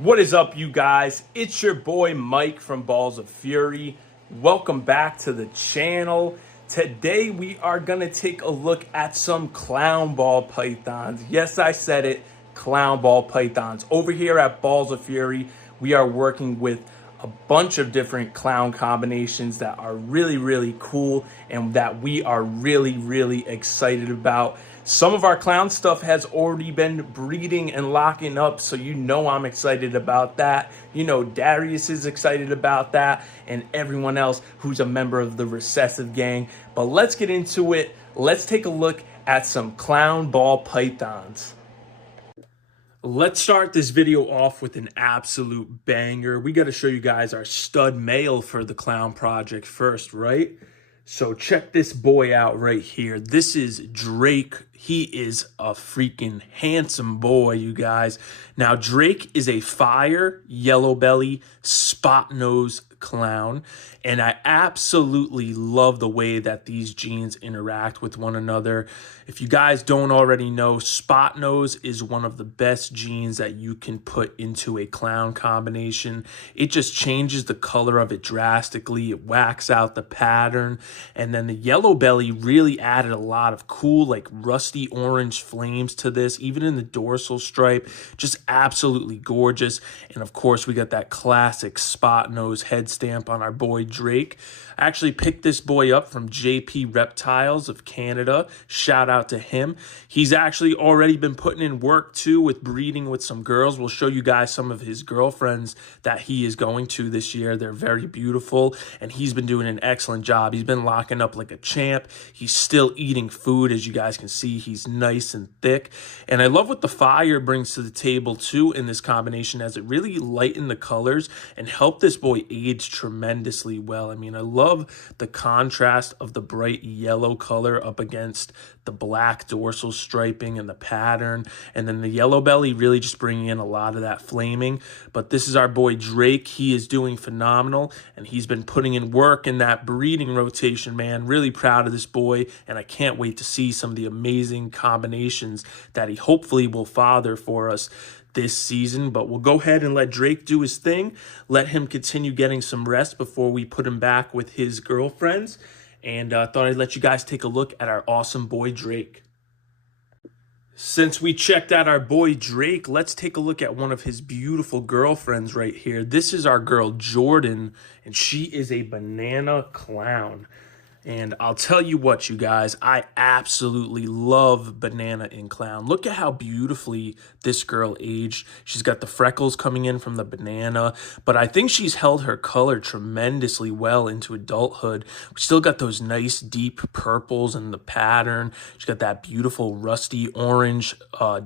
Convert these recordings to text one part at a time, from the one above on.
What is up, you guys? It's your boy Mike from Balls of Fury. Welcome back to the channel. Today we are going to take a look at some clown ball pythons. Yes, I said it, clown ball pythons. Over here at Balls of Fury, we are working with a bunch of different clown combinations that are really cool and that we are really excited about. Some of our clown stuff has already been breeding and locking up, so you know I'm excited about that. You know Darius is excited about that, and everyone else who's a member of the recessive gang. But let's get into it. Let's take a look at some clown ball pythons. Let's start this video off with an absolute banger. We got to show you guys our stud male for the clown project first, right? So check this boy out right here. This is Drake. He is a freaking handsome boy, you guys. Now, Drake is a fire, yellow belly, spot nose clown. And I absolutely love the way that these genes interact with one another. If you guys don't already know, spot nose is one of the best genes that you can put into a clown combination. It just changes the color of it drastically. It whacks out the pattern. And then the yellow belly really added a lot of cool, like rusty orange flames to this, even in the dorsal stripe. Just absolutely gorgeous. And of course, we got that classic spot nose head stamp on our boy Drake. I actually picked this boy up from JP Reptiles of Canada. Shout out to him. He's actually already been putting in work too with breeding with some girls. We'll show you guys some of his girlfriends that he is going to this year. They're very beautiful, and he's been doing an excellent job. He's been locking up like a champ. He's still eating food. As you guys can see, he's nice and thick. And I love what the fire brings to the table too in this combination, as it really lightened the colors and helped this boy age tremendously well. I mean, I love the contrast of the bright yellow color up against the black dorsal striping and the pattern, and then the yellow belly really just bringing in a lot of that flaming. But this is our boy Drake. He is doing phenomenal, and he's been putting in work in that breeding rotation, man. Really proud of this boy, and I can't wait to see some of the amazing combinations that he hopefully will father for us this season. But we'll go ahead and let Drake do his thing, let him continue getting some rest before we put him back with his girlfriends. And thought I'd let you guys take a look at our awesome boy Drake. Since we checked out our boy Drake, let's take a look at one of his beautiful girlfriends right here. This is our girl Jordan, and she is a banana clown. And I'll tell you what, you guys, I absolutely love banana in clown. Look at how beautifully this girl aged. She's got the freckles coming in from the banana, but I think she's held her color tremendously well into adulthood. We still got those nice deep purples in the pattern. She's got that beautiful rusty orange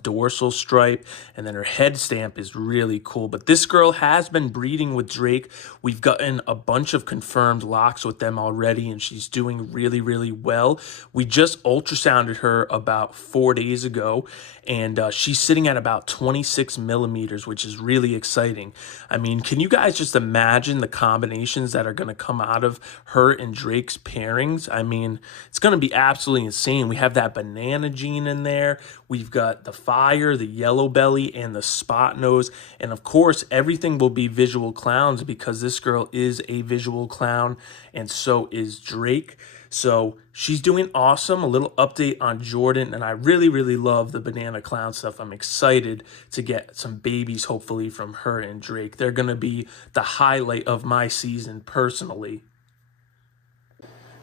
dorsal stripe, and then her head stamp is really cool. But this girl has been breeding with Drake. We've gotten a bunch of confirmed locks with them already, and she's doing really well. We just ultrasounded her about 4 days ago, and she's sitting at about 26 millimeters, which is really exciting. I mean, can you guys just imagine the combinations that are going to come out of her and Drake's pairings? I mean, it's going to be absolutely insane. We have that banana gene in there. We've got the fire, the yellow belly, and the spot nose. And of course, everything will be visual clowns because this girl is a visual clown, and so is Drake. So she's doing awesome. A little update on Jordan, and I really love the banana clown stuff. I'm excited to get some babies, hopefully, from her and Drake. They're going to be the highlight of my season personally.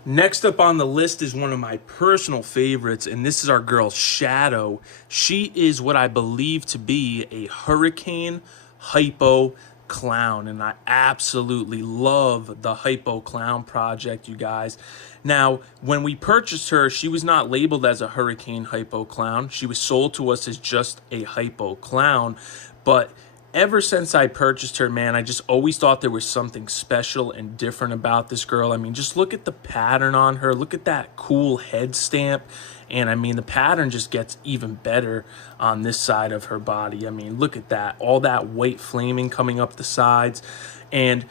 Next up on the list is one of my personal favorites, and this is our girl Shadow. She is what I believe to be a hurricane hypo clown, and I absolutely love the hypo clown project, you guys. Now, when we purchased her, she was not labeled as a hurricane hypo clown. She was sold to us as just a hypo clown, but ever since I purchased her, man, I just always thought there was something special and different about this girl. I mean, just look at the pattern on her. Look at that cool head stamp. And I mean, the pattern just gets even better on this side of her body. I mean, look at that. All that white flaming coming up the sides. And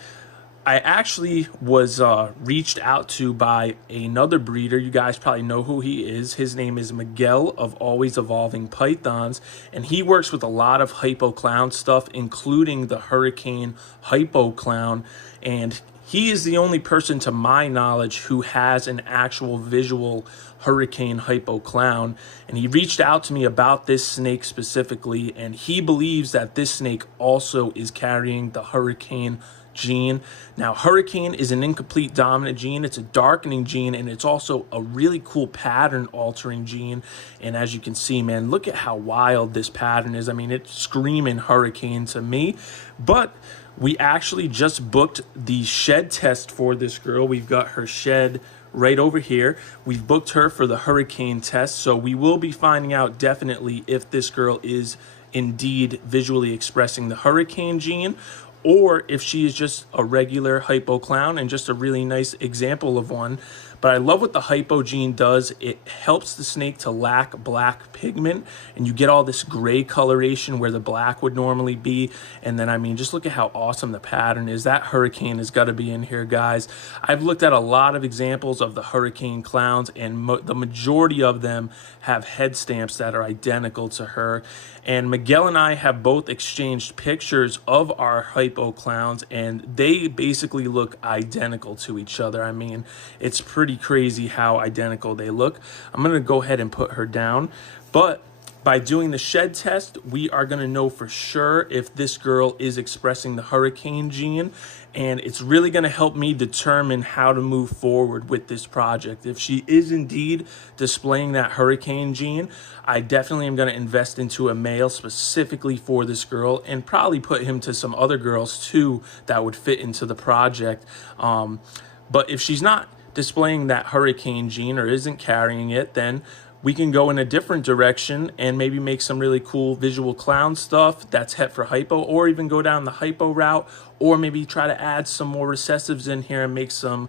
I actually was reached out to by another breeder. You guys probably know who he is. His name is Miguel of Always Evolving Pythons, and he works with a lot of hypo clown stuff, including the Hurricane Hypo Clown. And he is the only person, to my knowledge, who has an actual visual Hurricane Hypo Clown. And he reached out to me about this snake specifically, and he believes that this snake also is carrying the Hurricane gene. Now, Hurricane is an incomplete dominant gene. It's a darkening gene, and it's also a really cool pattern altering gene. And as you can see, man, look at how wild this pattern is. I mean, it's screaming Hurricane to me. But we actually just booked the shed test for this girl. We've got her shed right over here. We've booked her for the Hurricane test, so we will be finding out definitely if this girl is indeed visually expressing the Hurricane gene, or if she is just a regular hypo clown and just a really nice example of one. But I love what the hypo gene does. It helps the snake to lack black pigment, and you get all this gray coloration where the black would normally be. And then, I mean, just look at how awesome the pattern is. That Hurricane has got to be in here, guys. I've looked at a lot of examples of the Hurricane clowns, and the majority of them have head stamps that are identical to her. And Miguel and I have both exchanged pictures of our hypo clowns, and they basically look identical to each other. I mean, it's pretty crazy how identical they look. I'm going to go ahead and put her down. But by doing the shed test, we are going to know for sure if this girl is expressing the Hurricane gene, and it's really going to help me determine how to move forward with this project. If she is indeed displaying that Hurricane gene, I definitely am going to invest into a male specifically for this girl, and probably put him to some other girls too that would fit into the project. But if she's not displaying that Hurricane gene or isn't carrying it, then we can go in a different direction and maybe make some really cool visual clown stuff that's het for hypo, or even go down the hypo route, or maybe try to add some more recessives in here and make some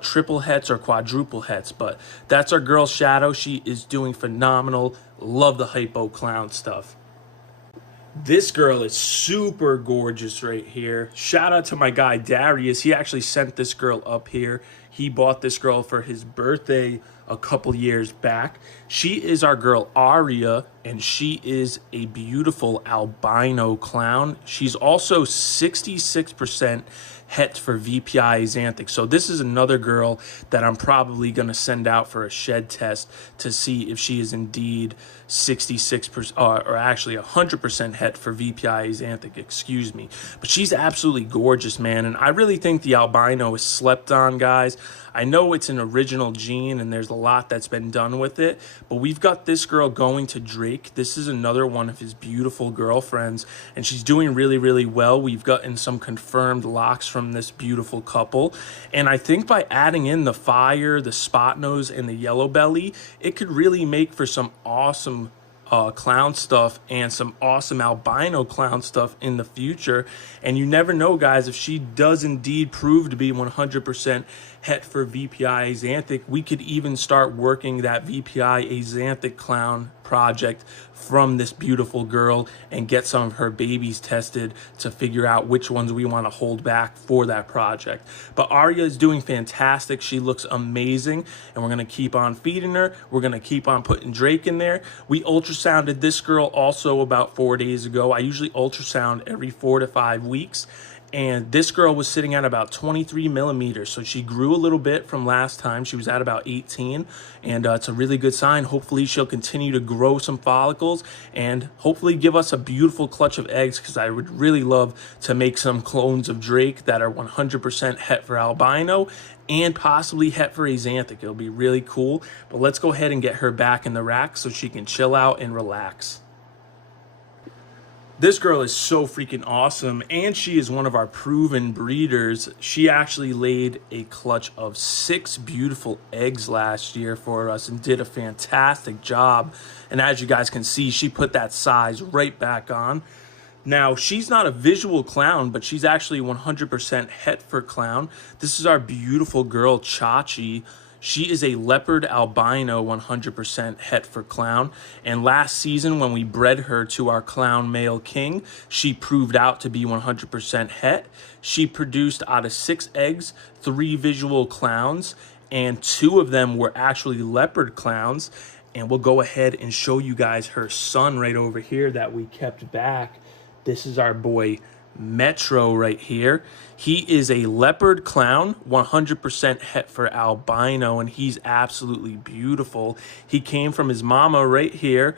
triple hets or quadruple hets. But that's our girl Shadow. She is doing phenomenal. Love the hypo clown stuff. This girl is super gorgeous right here. Shout out to my guy Darius. He actually sent this girl up here. He bought this girl for his birthday a couple years back. She is our girl Arya, and she is a beautiful albino clown. She's also 66% het for VPI Xanthic. So this is another girl that I'm probably going to send out for a shed test to see if she is indeed 66% or actually 100% het for VPI Xanthic, excuse me. But she's absolutely gorgeous, man, and I really think the albino is slept on, guys. I know it's an original gene and there's a lot that's been done with it, but we've got this girl going to Drake. This is another one of his beautiful girlfriends, and she's doing really, really well. We've gotten some confirmed locks from this beautiful couple, and I think by adding in the fire, the spot nose, and the yellow belly, it could really make for some awesome clown stuff and some awesome albino clown stuff in the future. And you never know, guys, if she does indeed prove to be 100% het for VPI Xanthic, we could even start working that VPI Xanthic clown project from this beautiful girl and get some of her babies tested to figure out which ones we want to hold back for that project. But Arya is doing fantastic. She looks amazing, and we're going to keep on feeding her. We're going to keep on putting Drake in there. We ultrasounded this girl also about 4 days ago. I usually ultrasound every 4 to 5 weeks. And this girl was sitting at about 23 millimeters. So she grew a little bit from last time. She was at about 18. And it's a really good sign. Hopefully she'll continue to grow some follicles and hopefully give us a beautiful clutch of eggs, because I would really love to make some clones of Drake that are 100% het for albino and possibly het for Xanthic. It'll be really cool. But let's go ahead and get her back in the rack so she can chill out and relax. This girl is so freaking awesome, and she is one of our proven breeders. She actually laid a clutch of 6 beautiful eggs last year for us and did a fantastic job. And as you guys can see, she put that size right back on. Now, she's not a visual clown, but she's actually 100% het for clown. This is our beautiful girl, Chachi. She is a leopard albino 100% het for clown. And last season, when we bred her to our clown male king, she proved out to be 100% het. She produced out of 6 eggs, 3 visual clowns, and 2 of them were actually leopard clowns. And we'll go ahead and show you guys her son right over here that we kept back. This is our boy Metro right here. He is a leopard clown, 100% het for albino, and he's absolutely beautiful. He came from his mama right here.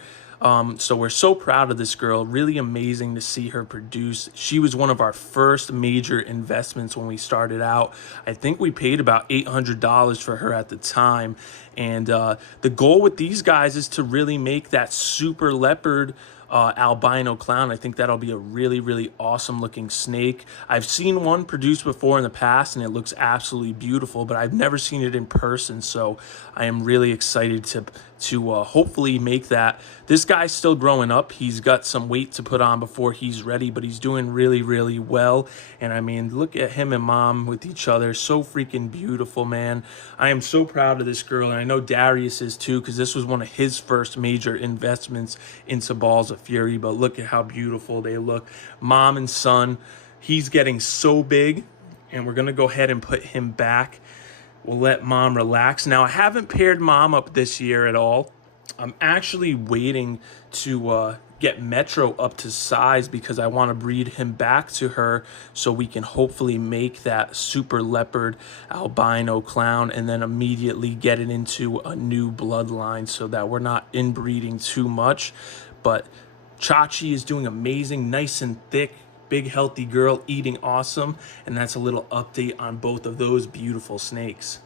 So we're so proud of this girl. Really amazing to see her produce. She was one of our first major investments when we started out. I think we paid about $800 for her at the time. And the goal with these guys is to really make that super leopard albino clown. I think that'll be a really, really awesome looking snake. I've seen one produced before in the past and it looks absolutely beautiful, but I've never seen it in person. So I am really excited to hopefully make that. This guy's still growing up. He's got some weight to put on before he's ready, but he's doing really, really well. And I mean, look at him and mom with each other. So freaking beautiful, man. I am so proud of this girl. And I know Darius is too, because this was one of his first major investments into Balls of Fury. But look at how beautiful they look. Mom and son. He's getting so big. And we're going to go ahead and put him back. We'll let mom relax. Now, I haven't paired mom up this year at all. I'm actually waiting to get Metro up to size because I want to breed him back to her so we can hopefully make that super leopard albino clown and then immediately get it into a new bloodline so that we're not inbreeding too much. But Chachi is doing amazing, nice and thick. Big healthy girl, eating awesome, and that's a little update on both of those beautiful snakes.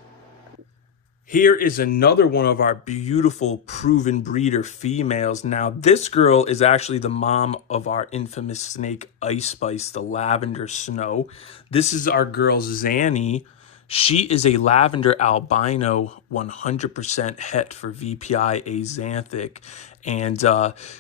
Here is another one of our beautiful proven breeder females. Now this girl is actually the mom of our infamous snake Ice Spice, the lavender snow. This is our girl Zanny. She is a lavender albino 100% het for VPI axanthic. And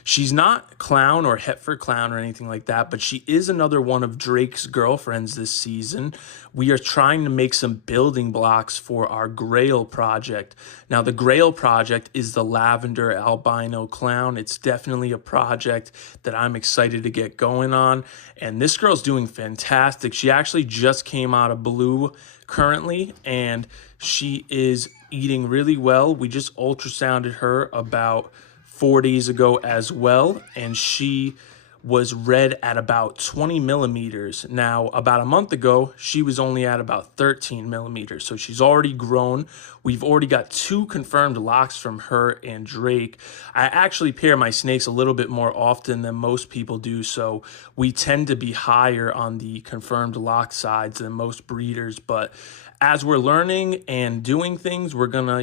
she's not clown or het for clown or anything like that, but she is another one of Drake's girlfriends this season. We are trying to make some building blocks for our Grail project. Now, the Grail project is the lavender albino clown. It's definitely a project that I'm excited to get going on. And this girl's doing fantastic. She actually just came out of blue currently, and she is eating really well. We just ultrasounded her about 4 days ago as well, and she was red at about 20 millimeters. Now, about a month ago, she was only at about 13 millimeters, so she's already grown. We've already got 2 confirmed locks from her and Drake. I actually pair my snakes a little bit more often than most people do, so we tend to be higher on the confirmed lock sides than most breeders. But as we're learning and doing things, we're gonna,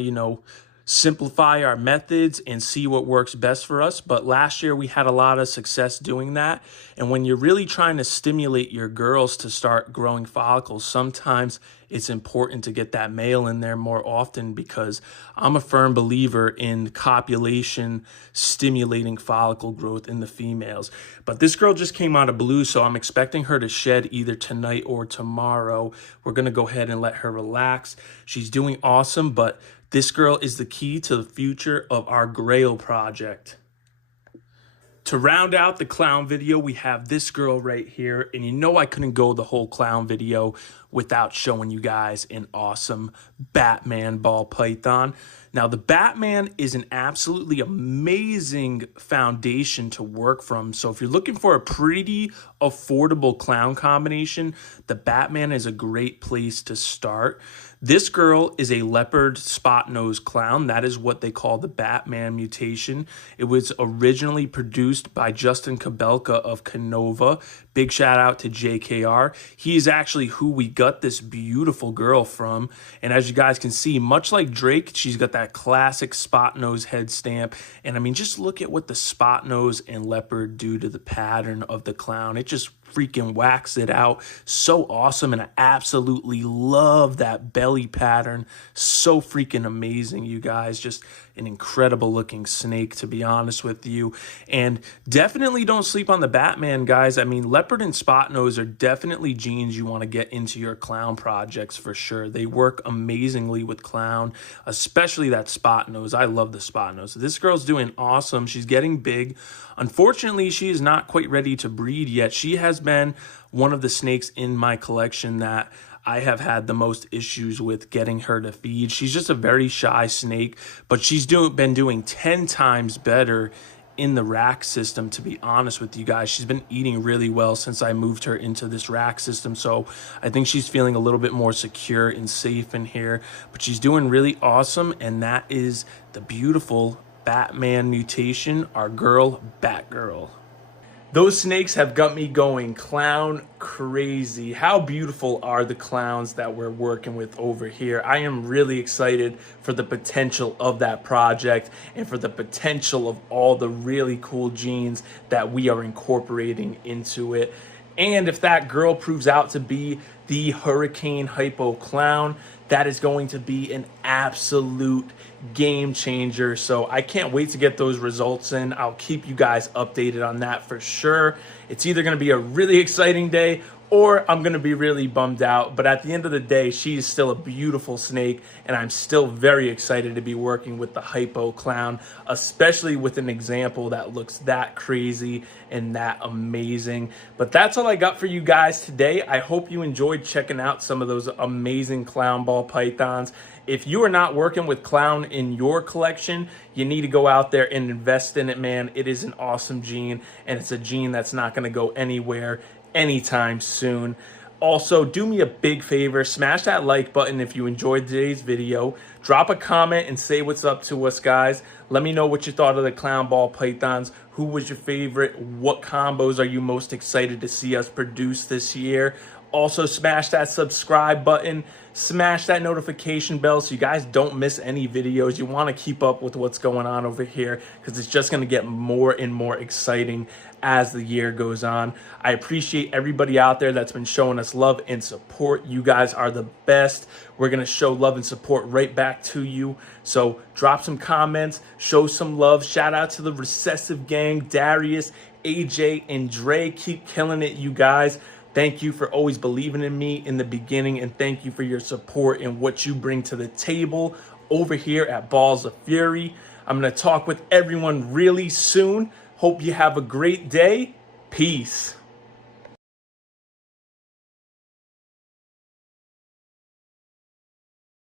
simplify our methods and see what works best for us. But last year we had a lot of success doing that. And when you're really trying to stimulate your girls to start growing follicles, sometimes it's important to get that male in there more often, because I'm a firm believer in copulation stimulating follicle growth in the females. But this girl just came out of blue, so I'm expecting her to shed either tonight or tomorrow. We're going to go ahead and let her relax. She's doing awesome, but this girl is the key to the future of our Grail project. To round out the clown video, we have this girl right here. And I couldn't go the whole clown video without showing you guys an awesome Batman ball python. Now, the Batman is an absolutely amazing foundation to work from. So if you're looking for a pretty affordable clown combination, the Batman is a great place to start. This girl is a leopard spot nose clown. That is what they call the Batman mutation. It was originally produced by Justin Kabelka of Canova. Big shout out to JKR. He is actually who we got this beautiful girl from. And as you guys can see, much like Drake, she's got that classic spot nose head stamp. And I mean, just look at what the spot nose and leopard do to the pattern of the clown. It just freaking wax it out. So awesome, and I absolutely love that belly pattern. So freaking amazing, you guys. Just an incredible looking snake, to be honest with you. And definitely don't sleep on the Batman, guys. I mean, leopard and spot nose are definitely genes you want to get into your clown projects for sure. They work amazingly with clown, especially that spot nose. I love the spot nose. This girl's doing awesome. She's getting big. Unfortunately, she is not quite ready to breed yet. She has been one of the snakes in my collection that I have had the most issues with getting her to feed. She's just a very shy snake, but she's been doing 10 times better in the rack system, to be honest with you guys. She's been eating really well since I moved her into this rack system, so I think she's feeling a little bit more secure and safe in here, but she's doing really awesome. And that is the beautiful Batman mutation, our girl Batgirl. Those snakes have got me going clown crazy. How beautiful are the clowns that we're working with over here? I am really excited for the potential of that project and for the potential of all the really cool genes that we are incorporating into it. And if that girl proves out to be the Hurricane Hypo Clown, that is going to be an absolute game changer. So I can't wait to get those results in. I'll keep you guys updated on that for sure. It's either going to be a really exciting day or I'm going to be really bummed out. But at the end of the day, she's still a beautiful snake, and I'm still very excited to be working with the Hypo Clown, especially with an example that looks that crazy and that amazing. But that's all I got for you guys today. I hope you enjoyed checking out some of those amazing clown ball pythons. If you are not working with clown in your collection, you need to go out there and invest in it, man. It is an awesome gene, and it's a gene that's not going to go anywhere anytime soon. Also, do me a big favor, smash that like button if you enjoyed today's video. Drop a comment and say what's up to us, guys. Let me know what you thought of the clown ball pythons. Who was your favorite? What combos are you most excited to see us produce this year? Also, smash that subscribe button, smash that notification bell so you guys don't miss any videos. You want to keep up with what's going on over here because it's just going to get more and more exciting as the year goes on. I appreciate everybody out there that's been showing us love and support. You guys are the best. We're going to show love and support right back to you. So drop some comments, show some love. Shout out to the Recessive Gang, Darius, AJ, and Dre. Keep killing it, you guys. Thank you for always believing in me in the beginning, and thank you for your support and what you bring to the table over here at Balls of Fury. I'm going to talk with everyone really soon. Hope you have a great day. Peace.